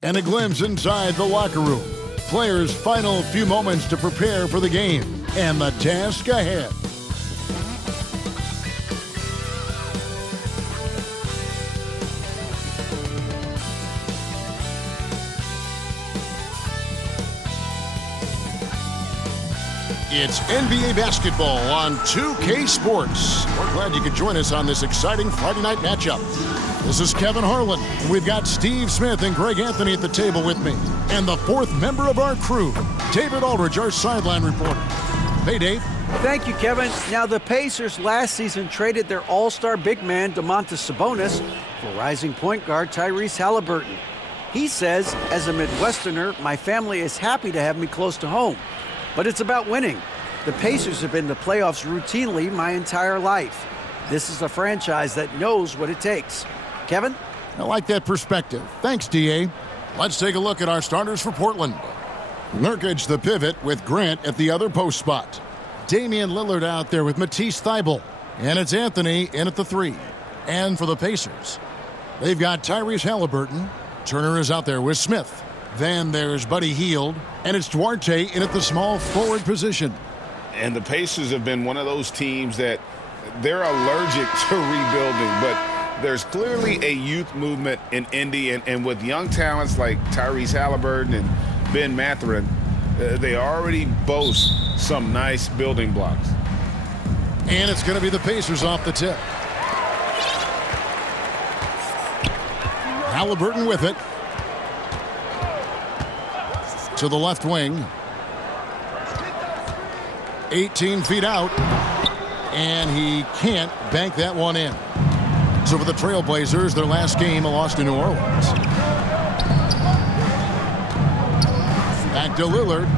And a glimpse inside the locker room. Players' final few moments to prepare for the game and the task ahead. It's NBA basketball on 2K Sports. We're glad you could join us on this exciting Friday night matchup. This is Kevin Harlan. We've got Steve Smith and Greg Anthony at the table with me. And the fourth member of our crew, David Aldridge, our sideline reporter. Hey, Dave. Thank you, Kevin. Now, the Pacers last season traded their all-star big man, Domantas Sabonis, for rising point guard Tyrese Halliburton. He says, as a Midwesterner, my family is happy to have me close to home. But it's about winning. The Pacers have been to playoffs routinely my entire life. This is a franchise that knows what it takes. Kevin? I like that perspective. Thanks, D.A. Let's take a look at our starters for Portland. Nurkic the pivot with Grant at the other post spot. Damian Lillard out there with Matisse Thybulle. And it's Anthony in at the 3. And for the Pacers, they've got Tyrese Halliburton. Turner is out there with Smith. Then there's Buddy Hield. And it's Duarte in at the small forward position. And the Pacers have been one of those teams that they're allergic to rebuilding, but there's clearly a youth movement in Indy, and with young talents like Tyrese Halliburton and Ben Mathurin, they already boast some nice building blocks. And it's going to be the Pacers off the tip. Halliburton with it. To the left wing. 18 feet out. And he can't bank that one in. So for the Trailblazers, their last game, a loss to New Orleans. Back to Lillard.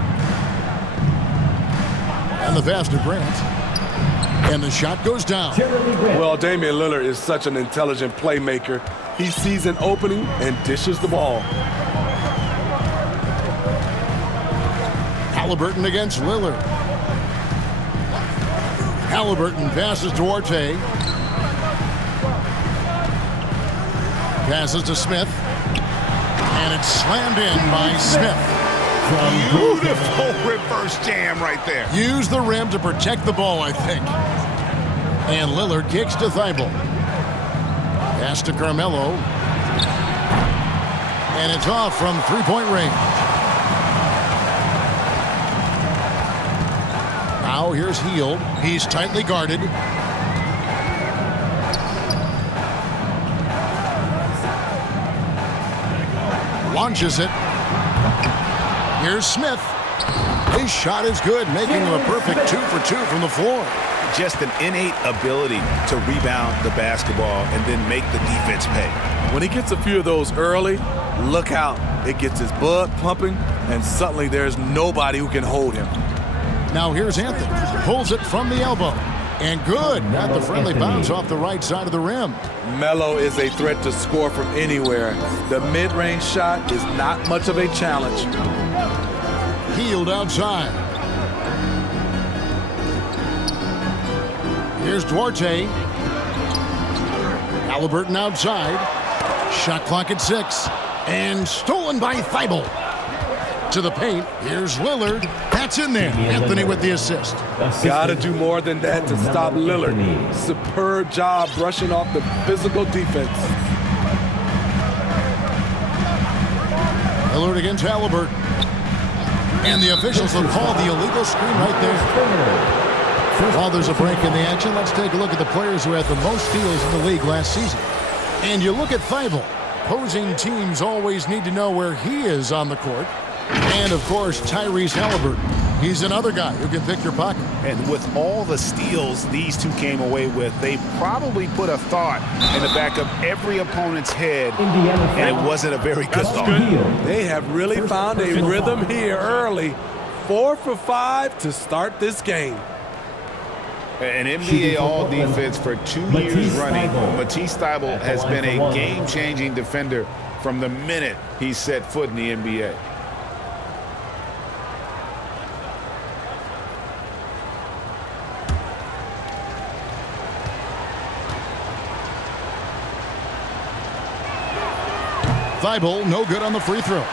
And the pass to Grant. And the shot goes down. Well, Damian Lillard is such an intelligent playmaker. He sees an opening and dishes the ball. Halliburton against Lillard. Halliburton passes to Duarte. Passes to Smith. And it's slammed in by Smith. Beautiful reverse jam right there. Use the rim to protect the ball, I think. And Lillard kicks to Thybulle. Pass to Carmelo. And it's off from three-point range. Now here's Hield. He's tightly guarded. Launches it. Here's Smith. His shot is good, making him a perfect 2 for 2 from the floor. Just an innate ability to rebound the basketball and then make the defense pay. When he gets a few of those early, look out. It gets his blood pumping, and suddenly there's nobody who can hold him. Now here's Anthony. Pulls it from the elbow. And good. Got the friendly bounce off the right side of the rim. Melo is a threat to score from anywhere. The mid-range shot is not much of a challenge. Hield outside. Here's Duarte. Halliburton outside. Shot clock at 6. And stolen by Thybulle. To the paint. Here's Lillard. That's in there. Anthony with the assist. Gotta do more than that to stop Lillard. Superb job brushing off the physical defense. Lillard against Halliburton. And the officials have called the illegal screen right there. While there's a break in the action, let's take a look at the players who had the most steals in the league last season. And you look at Thybulle. Opposing teams always need to know where he is on the court. And, of course, Tyrese Halliburton. He's another guy who can pick your pocket. And with all the steals these two came away with, they probably put a thought in the back of every opponent's head, and it wasn't a very good thought. They have really found a rhythm here early. 4 for 5 to start this game. An NBA All-Defense for 2 years running. Matisse Thybulle has been a game-changing defender from the minute he set foot in the NBA. Thibault, no good on the free throw.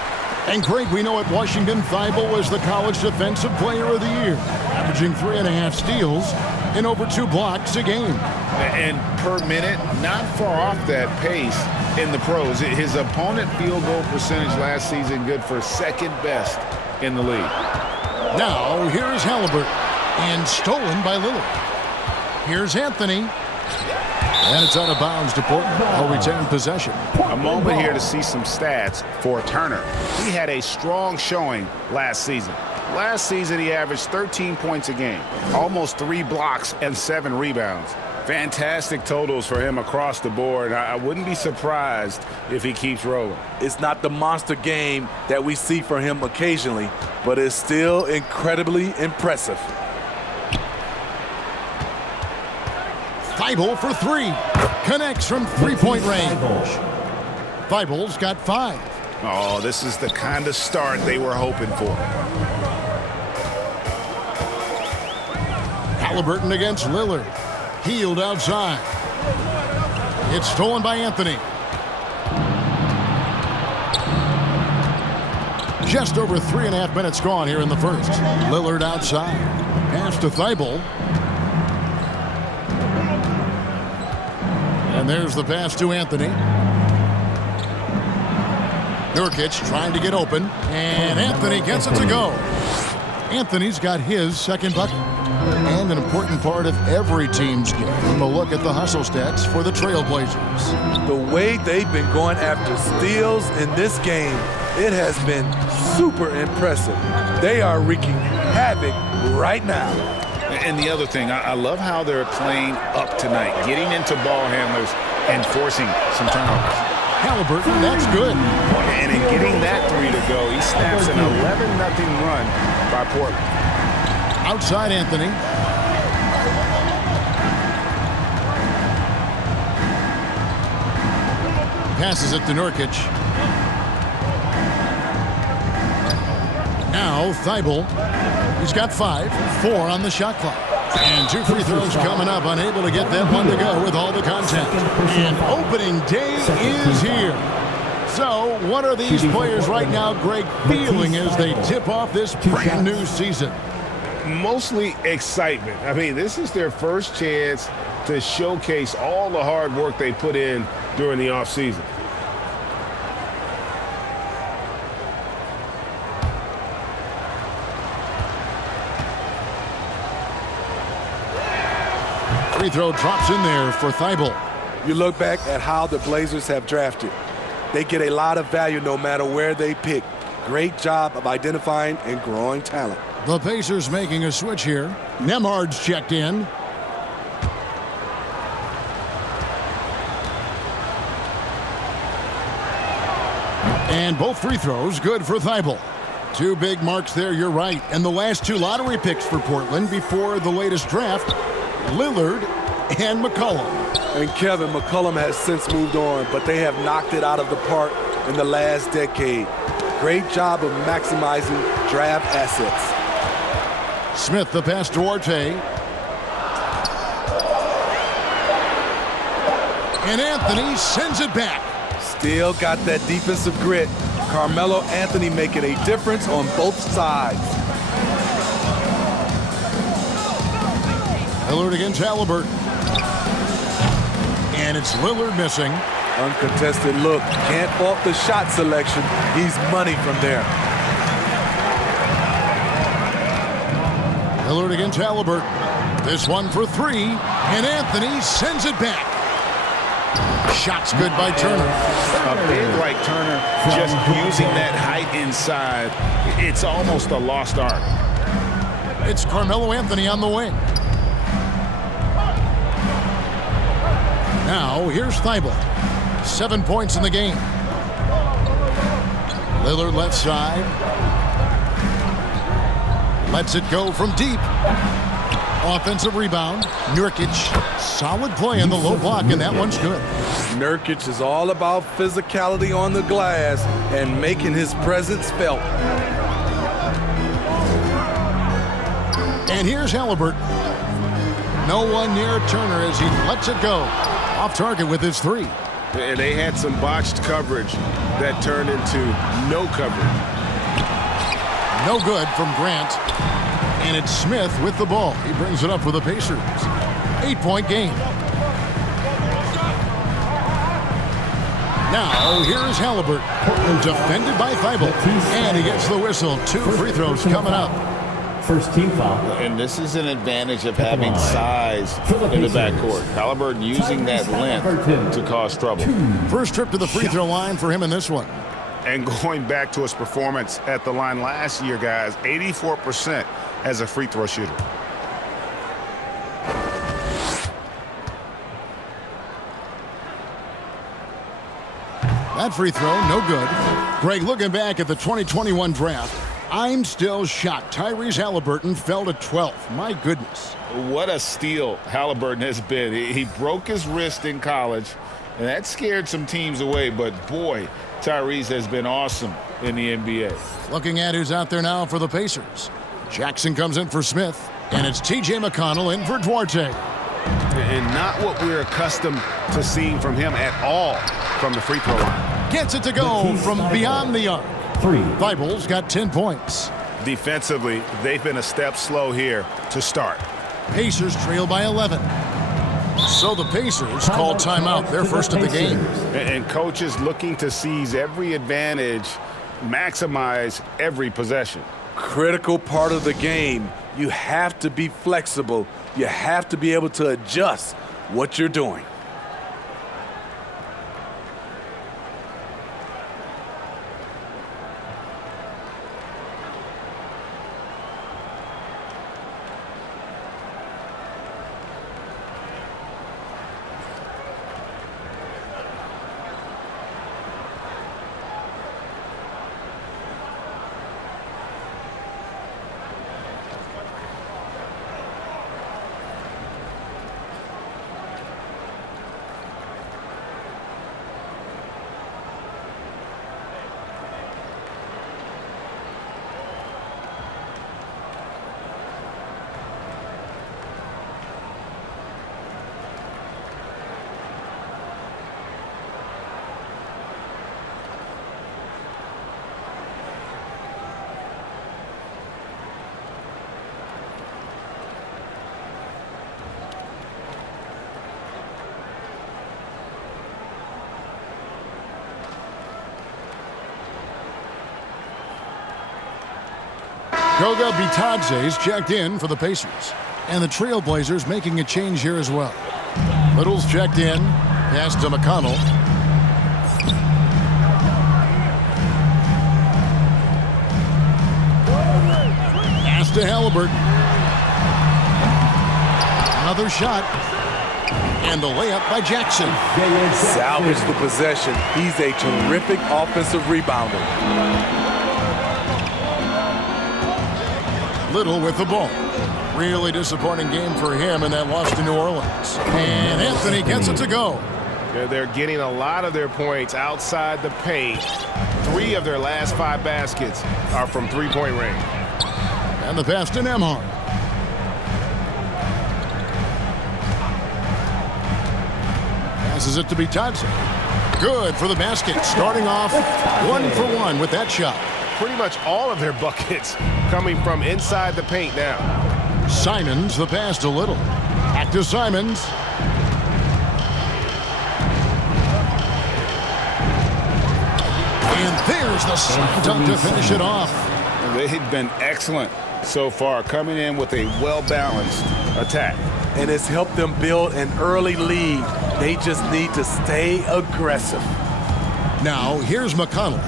And Greg, we know at Washington, Thibault was the College Defensive Player of the Year, averaging 3.5 steals and over 2 blocks a game. And per minute, not far off that pace in the pros. His opponent field goal percentage last season good for second best in the league. Now, here's Halliburton, and stolen by Lillard. Here's Anthony. And it's out of bounds to Portland. They'll retain possession. A moment here to see some stats for Turner. He had a strong showing last season. Last season, he averaged 13 points a game, almost 3 blocks and 7 rebounds. Fantastic totals for him across the board. I wouldn't be surprised if he keeps rolling. It's not the monster game that we see from him occasionally, but it's still incredibly impressive. Thibault for 3. Connects from 3-point range. Thibault's got 5. Oh, this is the kind of start they were hoping for. Halliburton against Lillard. Healed outside. It's stolen by Anthony. Just over 3.5 minutes gone here in the first. Lillard outside. Pass to Thibault. And there's the pass to Anthony. Nurkic trying to get open. And Anthony gets it to go. Anthony's got his second bucket. And an important part of every team's game. A look at the hustle stats for the Trailblazers. The way they've been going after steals in this game, it has been super impressive. They are wreaking havoc right now. And the other thing, I love how they're playing up tonight, getting into ball handlers and forcing some turnovers. Halliburton, that's good. And in getting that 3 to go, he snaps an 11-0 run by Portland. Outside Anthony. Passes it to Nurkic. Now Thibault. He's got 5, 4 on the shot clock. And 2 free throws coming up. Unable to get that one to go with all the contact. And opening day is here. So what are these players right now, Greg, feeling as they tip off this brand new season? Mostly excitement. I mean, this is their first chance to showcase all the hard work they put in during the offseason. Free throw drops in there for Thibault. You look back at how the Blazers have drafted. They get a lot of value no matter where they pick. Great job of identifying and growing talent. The Pacers making a switch here. Nembhard's checked in. And both free throws good for Thibault. 2 big marks there, you're right. And the last 2 lottery picks for Portland before the latest draft, Lillard and McCollum. And Kevin, McCollum has since moved on, but they have knocked it out of the park in the last decade. Great job of maximizing draft assets. Smith, the pass to Arte. And Anthony sends it back. Still got that defensive grit. Carmelo Anthony making a difference on both sides. Lillard against Halliburton. And it's Lillard missing. Uncontested look. Can't fault the shot selection. He's money from there. Lillard against Halliburton. This one for 3. And Anthony sends it back. Shot's good by Turner. A big like Turner, just using that height inside, it's almost a lost art. It's Carmelo Anthony on the wing. Now, here's Thibault. 7 points in the game. Lillard left side. Lets it go from deep. Offensive rebound. Nurkic. Solid play in the low block, and that one's good. Nurkic is all about physicality on the glass and making his presence felt. And here's Halliburton. No one near Turner as he lets it go. Off target with his 3. And they had some botched coverage that turned into no coverage. No good from Grant. And it's Smith with the ball. He brings it up for the Pacers. 8-point game. Now, here's Halliburton. Defended by Thibault. And he gets the whistle. 2 free throws coming up. First team foul. And this is an advantage of having size in the backcourt. Halliburton using that length to cause trouble. First trip to the free throw line for him in this one. And going back to his performance at the line last year, guys, 84% as a free throw shooter. That free throw, no good. Greg, looking back at the 2021 draft, I'm still shocked. Tyrese Halliburton fell to 12th. My goodness. What a steal Halliburton has been. He broke his wrist in college, and that scared some teams away. But, boy, Tyrese has been awesome in the NBA. Looking at who's out there now for the Pacers. Jackson comes in for Smith, and it's T.J. McConnell in for Duarte. And not what we're accustomed to seeing from him at all from the free throw line. Gets it to go from beyond the arc. Thibault's got 10 points. Defensively, they've been a step slow here to start. Pacers trail by 11. So the Pacers call timeout, their first of the game. And coaches looking to seize every advantage, maximize every possession. Critical part of the game. You have to be flexible. You have to be able to adjust what you're doing. Goga Bitadze's checked in for the Pacers. And the Trailblazers making a change here as well. Little's checked in. Pass to McConnell. Pass to Halliburton. Another shot. And the layup by Jackson. Salvage the possession. He's a terrific offensive rebounder. Little with the ball. Really disappointing game for him in that loss to New Orleans. And Anthony gets it to go. They're getting a lot of their points outside the paint. 3 of their last 5 baskets are from three-point range. And the pass to Nembhard. Passes it to Bitadze. Good for the basket. Starting off 1 for 1 with that shot. Pretty much all of their buckets coming from inside the paint now. Simons, the pass to Little. Back to Simons. And there's the slam dunk to finish it off. They've been excellent so far, coming in with a well-balanced attack. And it's helped them build an early lead. They just need to stay aggressive. Now, here's McConnell.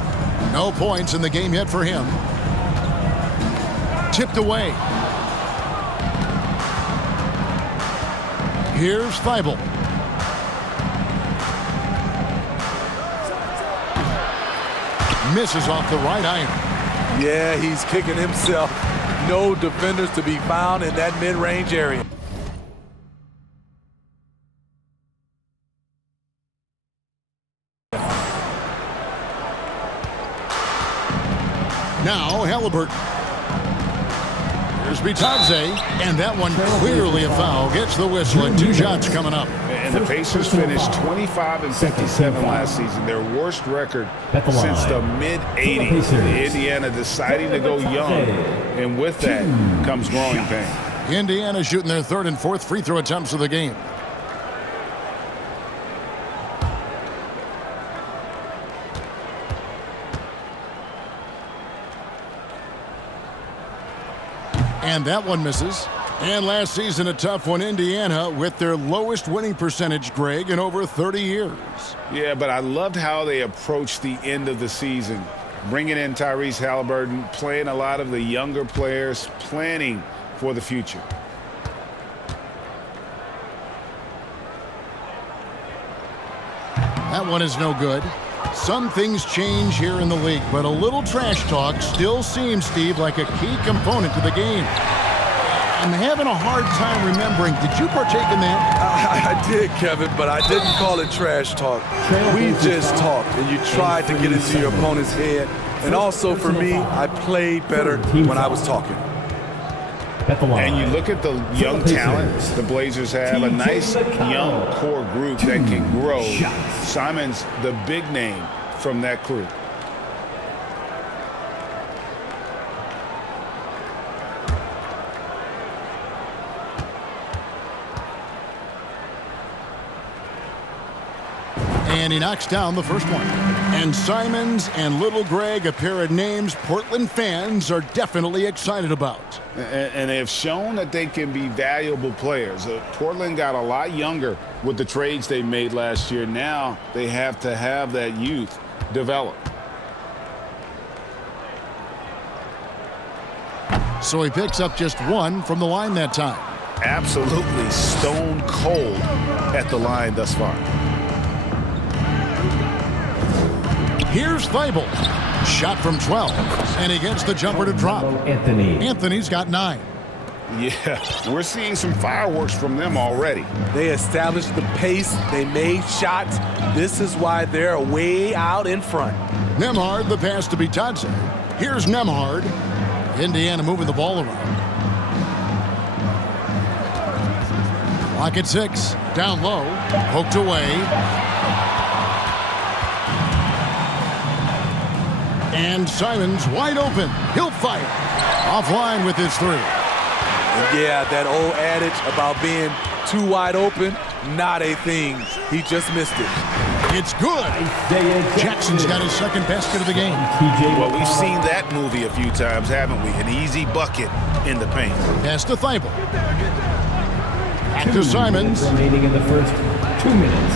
No points in the game yet for him. Tipped away. Here's Thibault. Misses off the right iron. Yeah, he's kicking himself. No defenders to be found in that mid-range area. Now Halliburton. Here's Bitadze, and that one clearly a foul. Gets the whistle, and 2 shots coming up. And the Pacers finished 25-57 last season, their worst record since the mid-'80s. Indiana deciding to go young, and with that comes growing pain. Indiana shooting their 3rd and 4th free throw attempts of the game. And that one misses. And last season, a tough one, Indiana, with their lowest winning percentage, Greg, in over 30 years. Yeah, but I loved how they approached the end of the season. Bringing in Tyrese Halliburton, playing a lot of the younger players, planning for the future. That one is no good. Some things change here in the league, but a little trash talk still seems, Steve, like a key component to the game. I'm having a hard time remembering. Did you partake in that? I did, Kevin, but I didn't call it trash talk. We just talked, and you tried to get into your opponent's head. And also, for me, I played better when I was talking. And you look at the young talent the Blazers have, a nice young core group that can grow. Simon's the big name from that crew. And he knocks down the first one. And Simons and Little Greg, a pair of names Portland fans are definitely excited about. And they've shown that they can be valuable players. Portland got a lot younger with the trades they made last year. Now they have to have that youth develop. So he picks up just 1 from the line that time. Absolutely stone cold at the line thus far. Here's Thibault. Shot from 12. And he gets the jumper to drop. Anthony's got 9. Yeah, we're seeing some fireworks from them already. They established the pace. They made shots. This is why they're way out in front. Nembhard, the pass to Bitadze. Here's Nembhard. Indiana moving the ball around. Clock at 6. Down low. Poked away. And Simons wide open. He'll fire. Offline with his 3. Yeah, that old adage about being too wide open, not a thing. He just missed it. It's good. Jackson's got his 2nd basket of the game. Well, we've seen that movie a few times, haven't we? An easy bucket in the paint. Pass to Thibault. Back to Simons. Remaining in the first 2 minutes.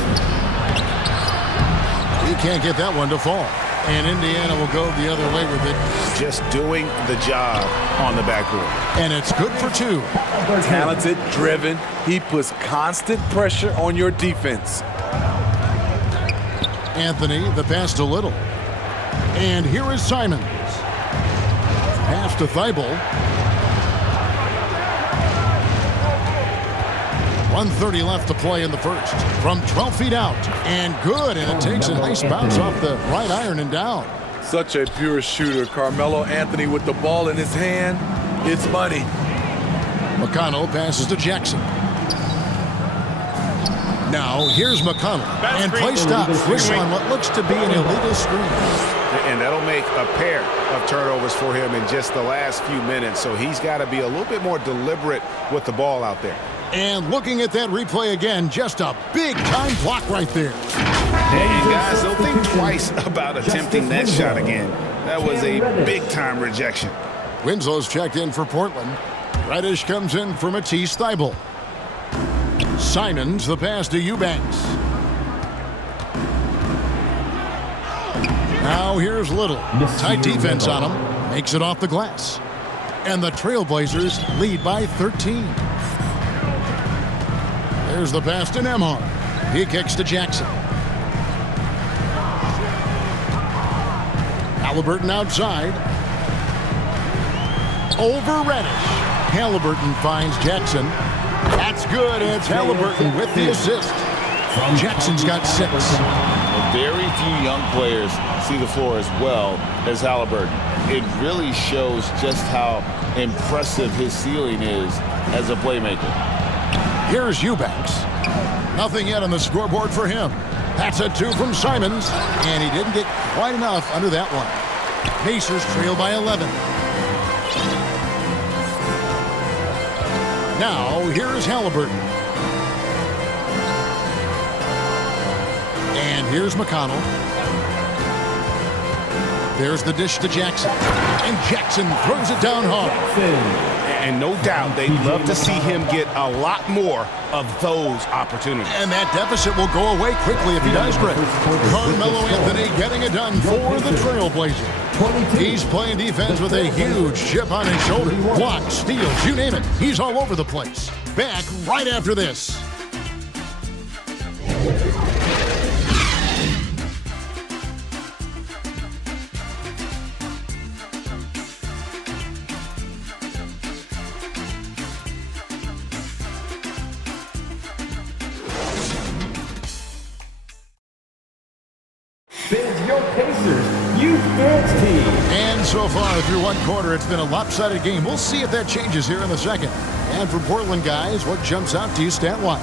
He can't get that one to fall. And Indiana will go the other way with it. Just doing the job on the backboard. And it's good for 2. Talented, driven. He puts constant pressure on your defense. Anthony, the pass to Little. And here is Simons. Pass to Thibault. 1:30 left to play in the first. From 12 feet out. And good. And it takes a nice bounce off the right iron and down. Such a pure shooter. Carmelo Anthony with the ball in his hand. It's money. McConnell passes to Jackson. Now, here's McConnell. And play stops. Whistle on what looks to be an illegal screen. And that'll make a pair of turnovers for him in just the last few minutes. So he's got to be a little bit more deliberate with the ball out there. And looking at that replay again, just a big-time block right there. And guys, don't think twice about attempting that shot again. That was a big-time rejection. Winslow's checked in for Portland. Reddish comes in for Matisse Thybulle. Simons, the pass to Eubanks. Now here's Little. Tight defense on him. Makes it off the glass. And the Trailblazers lead by 13. There's the pass to Nembhard. He kicks to Jackson. Halliburton outside. Over Reddish. Halliburton finds Jackson. That's good. It's Halliburton with the assist. Jackson's got 6. Very few young players see the floor as well as Halliburton. It really shows just how impressive his ceiling is as a playmaker. Here's Eubanks. Nothing yet on the scoreboard for him. That's a 2 from Simons, and he didn't get quite enough under that one. Pacers trail by 11. Now, here's Halliburton. And here's McConnell. There's the dish to Jackson. And Jackson throws it down hard. And no doubt they'd love to see him get a lot more of those opportunities. And that deficit will go away quickly if he does, Greg. Carmelo Anthony getting it done for the Trailblazers. He's playing defense with a huge chip on his shoulder. Blocks, steals, you name it. He's all over the place. Back right after this. Is your Pacers Youth Fans team. And so far through one quarter, it's been a lopsided game. We'll see if that changes here in the second. And for Portland guys, what jumps out to you stat-wise?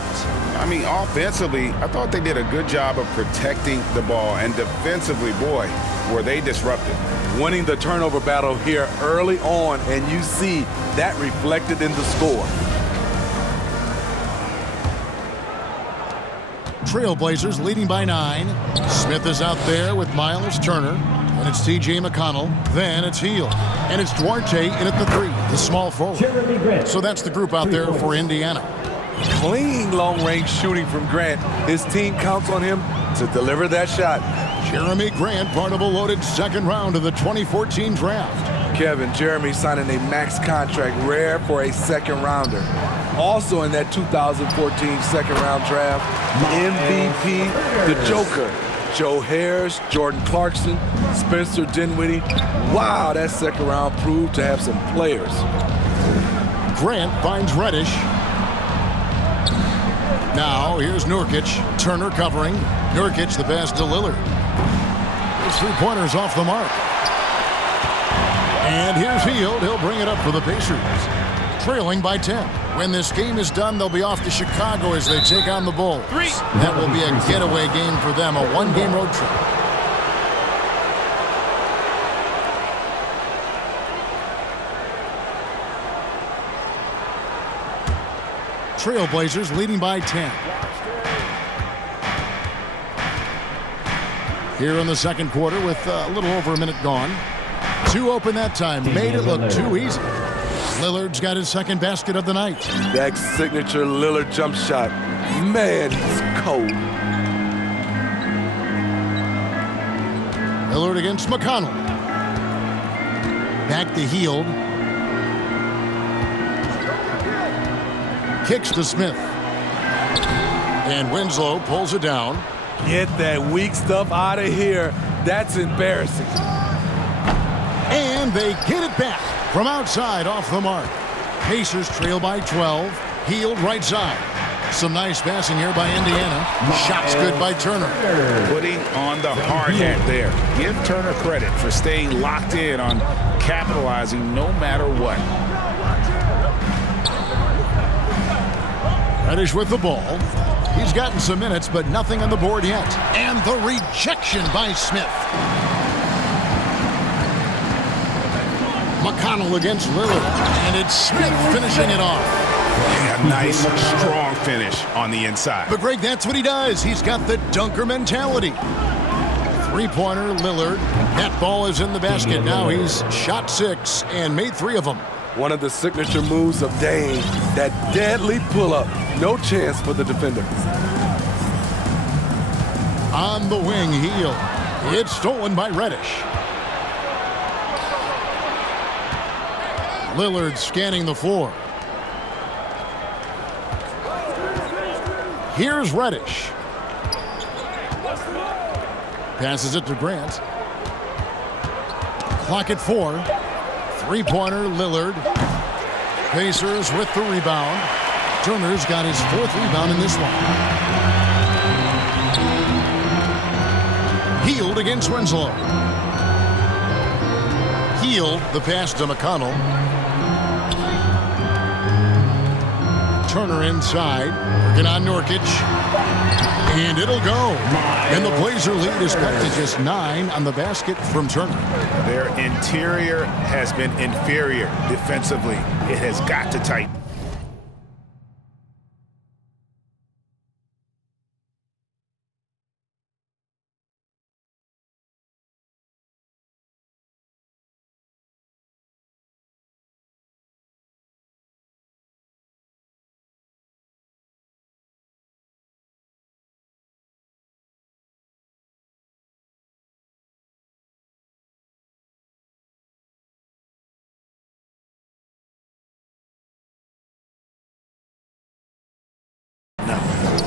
I mean, offensively, I thought they did a good job of protecting the ball. And defensively, boy, were they disruptive. Winning the turnover battle here early on, and you see that reflected in the score. Trailblazers leading by 9. Smith is out there with Miles Turner. And it's T.J. McConnell. Then it's Hield. And it's Duarte in at the 3, the small forward. Jeremy Grant. So that's the group out there for Indiana. Clean long-range shooting from Grant. His team counts on him to deliver that shot. Jeremy Grant, part of a loaded second round of the 2014 draft. Kevin, Jeremy signing a max contract, rare for a second-rounder. Also in that 2014 second-round draft, MVP, the Joker, Joe Harris, Jordan Clarkson, Spencer Dinwiddie. Wow, that second round proved to have some players. Grant finds Reddish. Now, here's Nurkic. Turner covering. Nurkic, the pass to Lillard. His three-pointer's off the mark. And here's Hield. He'll bring it up for the Pacers. Trailing by 10. When this game is done, they'll be off to Chicago as they take on the Bulls. That will be a getaway game for them, a one-game road trip. Trailblazers leading by 10. Here in the second quarter with a little over a minute gone. 2 open that time. Made it look too easy. Lillard's got his second basket of the night. That signature Lillard jump shot. Man, he's cold. Lillard against McConnell. Back to Hield. Kicks to Smith. And Winslow pulls it down. Get that weak stuff out of here. That's embarrassing. And they get it back from outside off the mark. Pacers trail by 12. Hield right side. Some nice passing here by Indiana. Shots good by Turner. Putting on the hard hat there. Give Turner credit for staying locked in on capitalizing no matter what. Reddish with the ball. He's gotten some minutes, but nothing on the board yet. And the rejection by Smith. McConnell against Lillard. And it's Smith finishing it off. A nice, strong finish on the inside. But, Greg, that's what he does. He's got the dunker mentality. Three-pointer, Lillard. That ball is in the basket. Now he's shot 6 and made 3 of them. One of the signature moves of Dame, that deadly pull-up. No chance for the defender. On the wing, Hield. It's stolen by Reddish. Lillard scanning the floor. Here's Reddish. Passes it to Grant. Clock at 4. Three-pointer, Lillard. Pacers with the rebound. Turner's got his 4th rebound in this one. Hield against Winslow. Hield, the pass to McConnell. Turner inside. Working on Nurkic. And it'll go. And the Blazer lead is cut to just 9 on the basket from Turner. Their interior has been inferior defensively. It has got to tighten.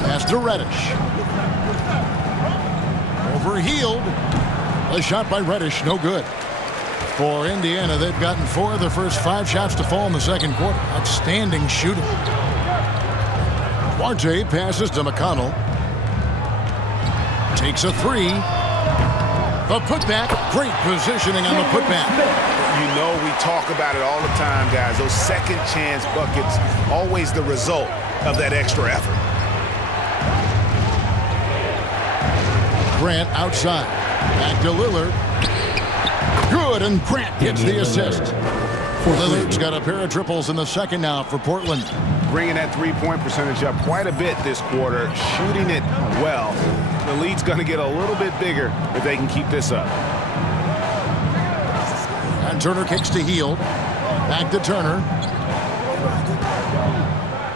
Pass to Reddish. Overhealed. A shot by Reddish, no good. For Indiana, they've gotten 4 of their first 5 shots to fall in the second quarter. Outstanding shooting. Duarte passes to McConnell. Takes a 3. The putback. Great positioning on the putback. You know we talk about it all the time, guys. Those second chance buckets, always the result of that extra effort. Grant outside. Back to Lillard. Good, and Grant gets the assist. Lillard's got a pair of triples in the second now for Portland. Bringing that three-point percentage up quite a bit this quarter, shooting it well. The lead's going to get a little bit bigger if they can keep this up. And Turner kicks to Hield. Back to Turner.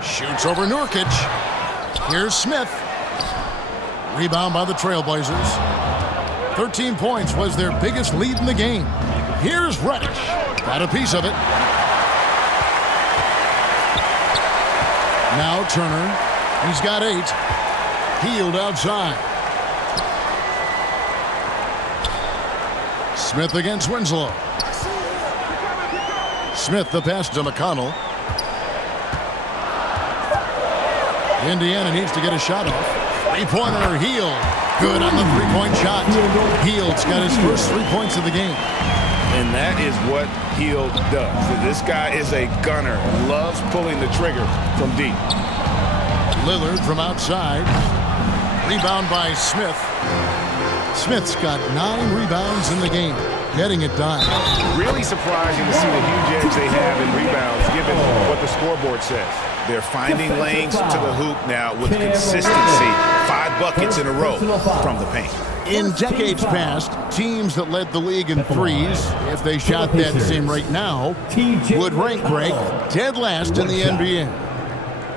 Shoots over Nurkic. Here's Smith. Rebound by the Trailblazers. 13 points was their biggest lead in the game. Here's Reddish. Got a piece of it. Now Turner. He's got 8. Hield outside. Smith against Winslow. Smith the pass to McConnell. Indiana needs to get a shot off. Three-pointer, Hield. Good on the three-point shot. Hield's got his first 3 points of the game. And that is what Hield does. This guy is a gunner. Loves pulling the trigger from deep. Lillard from outside. Rebound by Smith. Smith's got 9 rebounds in the game. Getting it done. Really surprising to see the huge edge they have in rebounds given what the scoreboard says. They're finding lanes to the hoop now with consistency. 5 buckets in a row from the paint. In decades past, teams that led the league in threes, if they shot that same rate now, would rank Greg dead last in the NBA.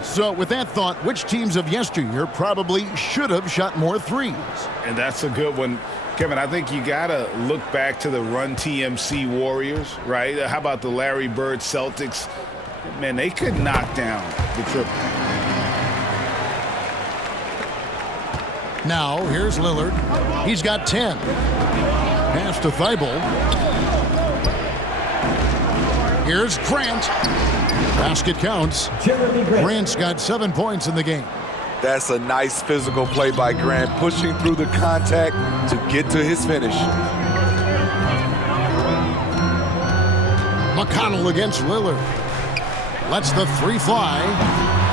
So with that thought, which teams of yesteryear probably should have shot more threes? And that's a good one. Kevin, I think you got to look back to the Run TMC Warriors, right? How about the Larry Bird Celtics? Man, they could knock down the triple. Now, here's Lillard. He's got 10. Pass to Thibault. Here's Grant. Basket counts. Grant's got 7 points in the game. That's a nice physical play by Grant, pushing through the contact to get to his finish. McConnell against Lillard. Lets the 3 fly.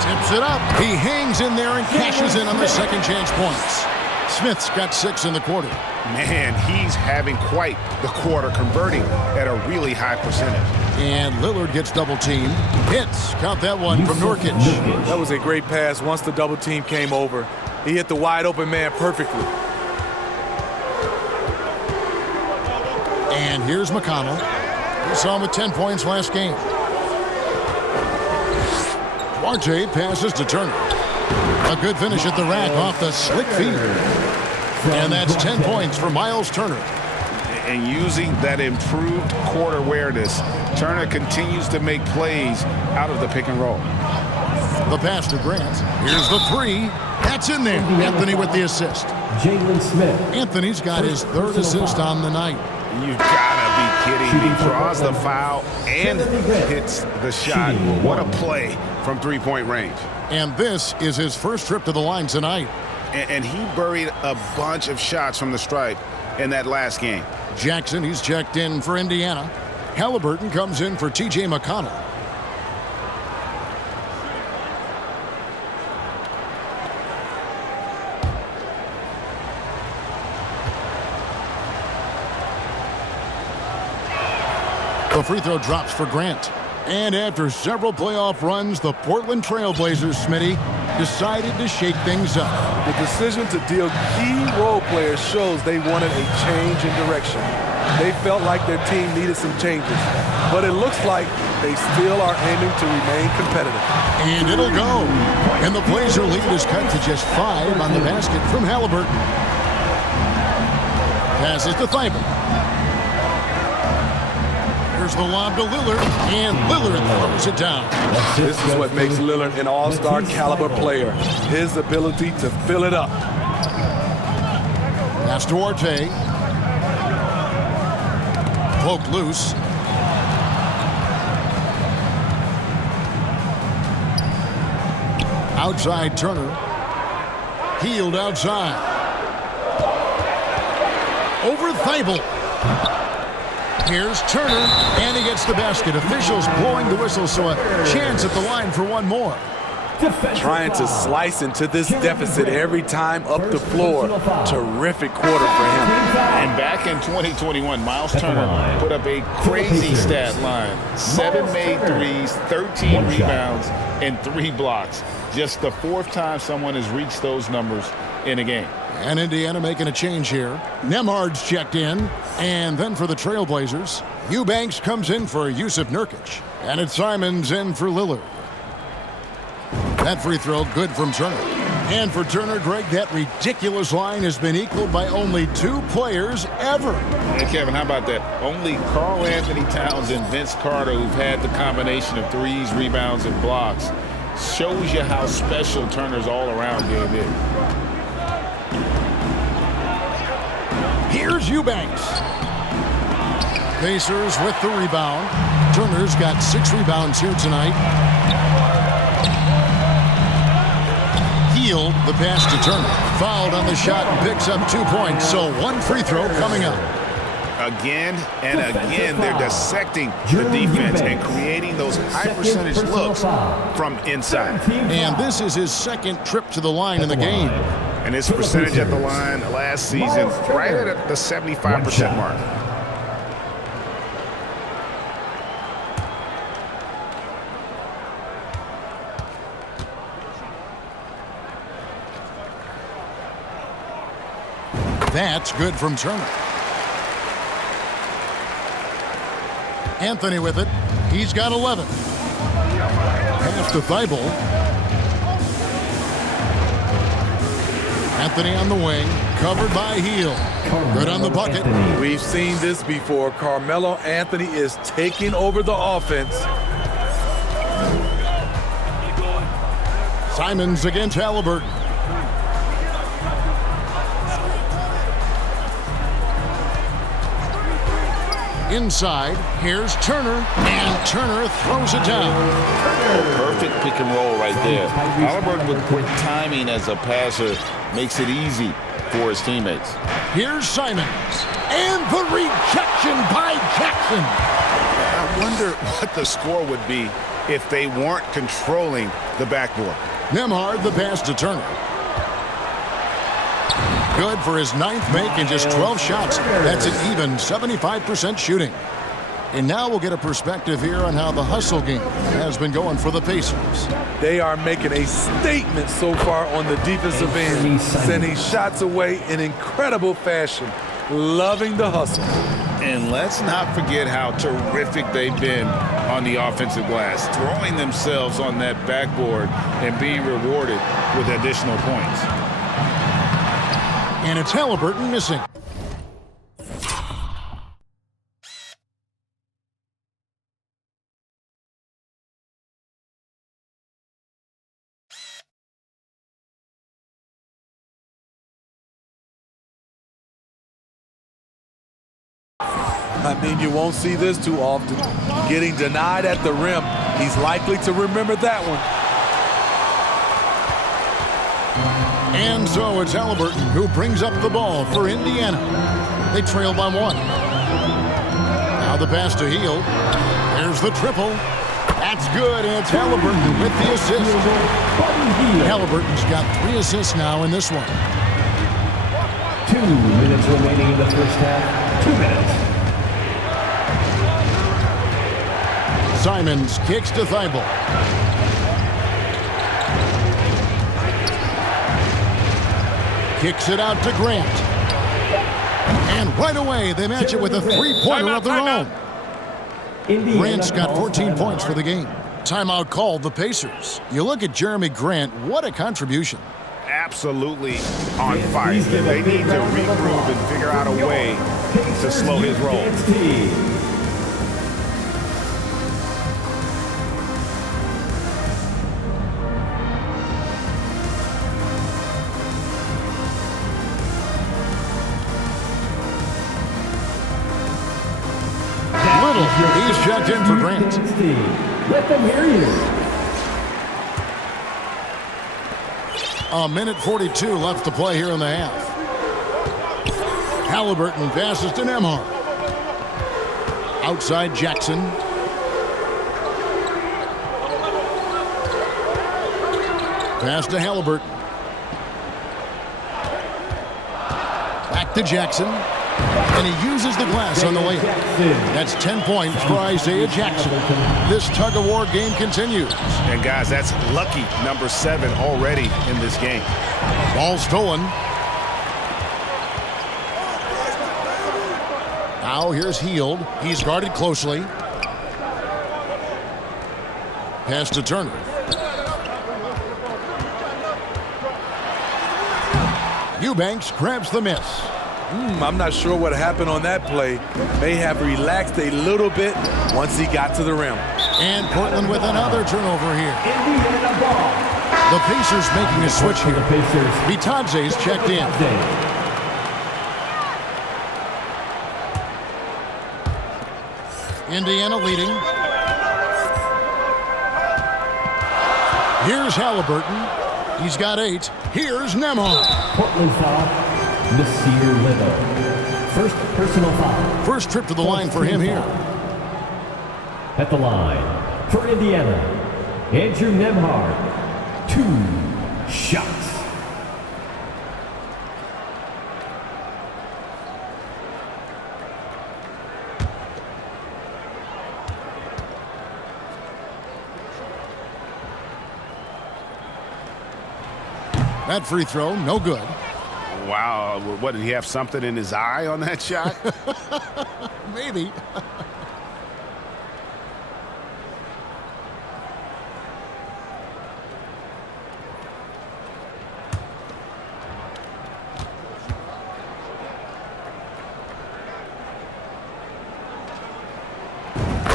Tips it up. He hangs in there and cashes in on the second chance points. Smith's got 6 in the quarter. Man, he's having quite the quarter, converting at a really high percentage. And Lillard gets double teamed. Hits. Count that one from Nurkic. That was a great pass once the double team came over. He hit the wide open man perfectly. And here's McConnell. We saw him with 10 points last game. Duarte passes to Turner. A good finish at the rack off the slick feed. And that's 10 points for Miles Turner. And using that improved court awareness, Turner continues to make plays out of the pick and roll. The pass to Grant. Here's the 3. That's in there. Anthony with the assist. Jalen Smith. Anthony's got his 3rd assist on the night. You've got to be kidding me. Draws the foul and hits the shot. What a play from three-point range. And this is his first trip to the line tonight. And he buried a bunch of shots from the stripe in that last game. Jackson, he's checked in for Indiana. Halliburton comes in for T.J. McConnell. The free throw drops for Grant. And after several playoff runs, the Portland Trail Blazers, Smitty, decided to shake things up. The decision to deal key role players shows they wanted a change in direction. They felt like their team needed some changes, but it looks like they still are aiming to remain competitive. And it'll go. And the Blazer lead is cut to just 5 on the basket from Halliburton. Passes to Thibault. Here's the lob to Lillard, and Lillard throws it down. This is what makes Lillard an all-star caliber player, his ability to fill it up. Pass to Arte. Poked loose. Outside Turner. Healed outside. Over Thibault. Here's Turner, and he gets the basket. Officials blowing the whistle, so a chance at the line for one more. Trying to slice into this deficit every time up the floor. Terrific quarter for him. And back in 2021, Miles Turner put up a crazy stat line. 7 made threes, 13 rebounds, and 3 blocks. Just the 4th time someone has reached those numbers in a game. And Indiana making a change here. Nembhard's checked in. And then for the Trailblazers, Eubanks comes in for Jusuf Nurkic. And it's Simons in for Lillard. That free throw good from Turner. And for Turner, Greg, that ridiculous line has been equaled by only 2 players ever. Hey, Kevin, how about that? Only Karl Anthony Towns and Vince Carter, who've had the combination of threes, rebounds, and blocks, shows you how special Turner's all-around game is. Here's Eubanks. Pacers with the rebound. Turner's got 6 rebounds here tonight. Healed the pass to Turner. Fouled on the shot and picks up 2 points. So 1 free throw coming up. Again and again, they're dissecting the defense and creating those high-percentage looks from inside. And this is his 2nd trip to the line in the game. And his percentage at the line last season, right at the 75% mark. That's good from Turner. Anthony with it. He's got 11. Pass to Thibault. Anthony on the wing, covered by Hield. Good on the bucket. We've seen this before. Carmelo Anthony is taking over the offense. Simons against Halliburton. Inside, here's Turner, and Turner throws it down. Perfect pick and roll right there. Halliburton with quick timing as a passer makes it easy for his teammates. Here's Simons, and the rejection by Jackson. I wonder what the score would be if they weren't controlling the backboard. Nembhard the pass to Turner. Good for his 9th make and just 12 shots. That's an even 75% shooting. And now we'll get a perspective here on how the hustle game has been going for the Pacers. They are making a statement so far on the defensive end, sending shots away in incredible fashion. Loving the hustle. And let's not forget how terrific they've been on the offensive glass, throwing themselves on that backboard and being rewarded with additional points. And it's Halliburton missing. I mean, you won't see this too often. Getting denied at the rim. He's likely to remember that one. And so it's Halliburton who brings up the ball for Indiana. They trail by 1. Now the pass to Hield. There's the triple. That's good, and it's Halliburton with the assist. Halliburton's got 3 assists now in this one. 2 minutes remaining in the first half. 2 minutes. Simons kicks to Thibault. Kicks it out to Grant. And right away, they match it with a three-pointer of their own. Grant's got 14 points for the game. Timeout called the Pacers. You look at Jeremy Grant, what a contribution. Absolutely on fire. They need to regroup and figure out a way to slow his roll. Little, he's checked in for Grant. Let them hear you. A minute 42 left to play here in the half. Halliburton passes to Nembhard. Outside Jackson. Pass to Halliburton. Back to Jackson. And he uses the glass on the layup. That's 10 points for Isaiah Jackson. This tug-of-war game continues. And guys, that's lucky number 7 already in this game. Ball stolen. Now here's Hield. He's guarded closely. Pass to Turner. Eubanks grabs the miss. I'm not sure what happened on that play. May have relaxed a little bit once he got to the rim. And Portland with another turnover here. Indiana ball. The Pacers making a switch here. The Pacers. Bitadze's checked in. Indiana leading. Here's Halliburton. He's got 8. Here's Nembhard. Portland foul. Nasir Little. First personal foul. First trip to the line for him here. At the line for Indiana, Andrew Nembhard. 2 shots. That free throw, no good. Wow, what, did he have something in his eye on that shot? Maybe.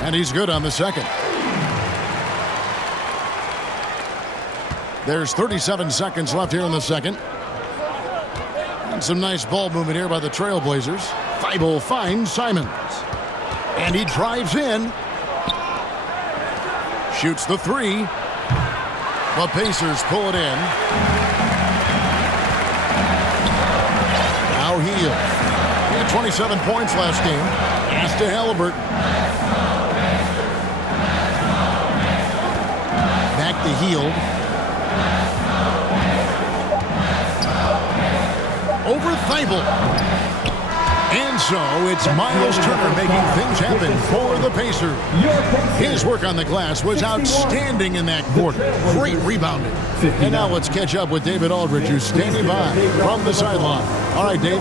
And he's good on the second. There's 37 seconds left here in the second. And some nice ball movement here by the Trailblazers. Thibault finds Simons. And he drives in. Shoots the 3. The Pacers pull it in. Now Hield. He had 27 points last game. Pass to Halliburton. Back to Hield. Over Thibault. And so it's Miles Turner making things happen for the Pacers. His work on the glass was outstanding in that quarter. Great rebounding. And now let's catch up with David Aldridge, who's standing by from the sideline. All right, Dave.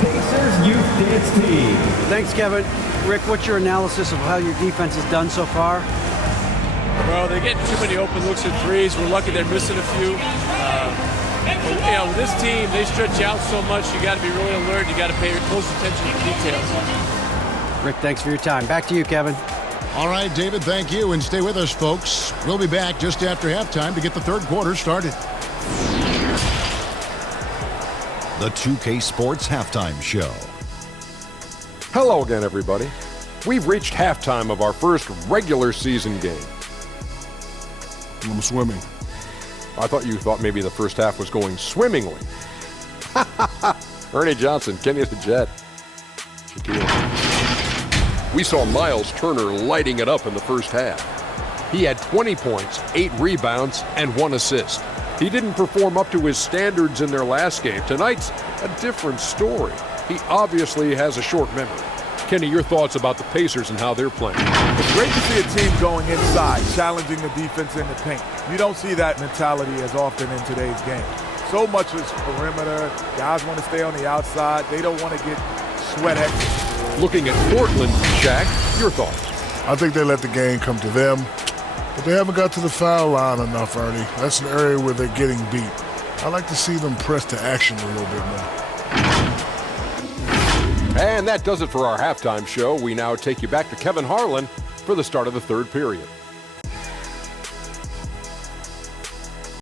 Pacers Youth Dance Team. Thanks, Kevin. Rick, what's your analysis of how your defense has done so far? Well, they're getting too many open looks at threes. We're lucky they're missing a few. But, you know, with this team, they stretch out so much. You got to be really alert. You got to pay close attention to details. Rick, thanks for your time. Back to you, Kevin. All right, David, thank you. And stay with us, folks. We'll be back just after halftime to get the third quarter started. The 2K Sports Halftime Show. Hello again, everybody. We've reached halftime of our first regular season game. I'm swimming. I thought you thought maybe the first half was going swimmingly. Ernie Johnson, Kenny the Jet. Shaquille. We saw Miles Turner lighting it up in the first half. He had 20 points, 8 rebounds, and 1 assist. He didn't perform up to his standards in their last game. Tonight's a different story. He obviously has a short memory. Kenny, your thoughts about the Pacers and how they're playing? It's great to see a team going inside, challenging the defense in the paint. You don't see that mentality as often in today's game. So much is perimeter. Guys want to stay on the outside. They don't want to get sweat equity. Looking at Portland, Shaq, your thoughts? I think they let the game come to them, but they haven't got to the foul line enough, Ernie. That's an area where they're getting beat. I like to see them press to action a little bit more. And that does it for our halftime show. We now take you back to Kevin Harlan for the start of the third period.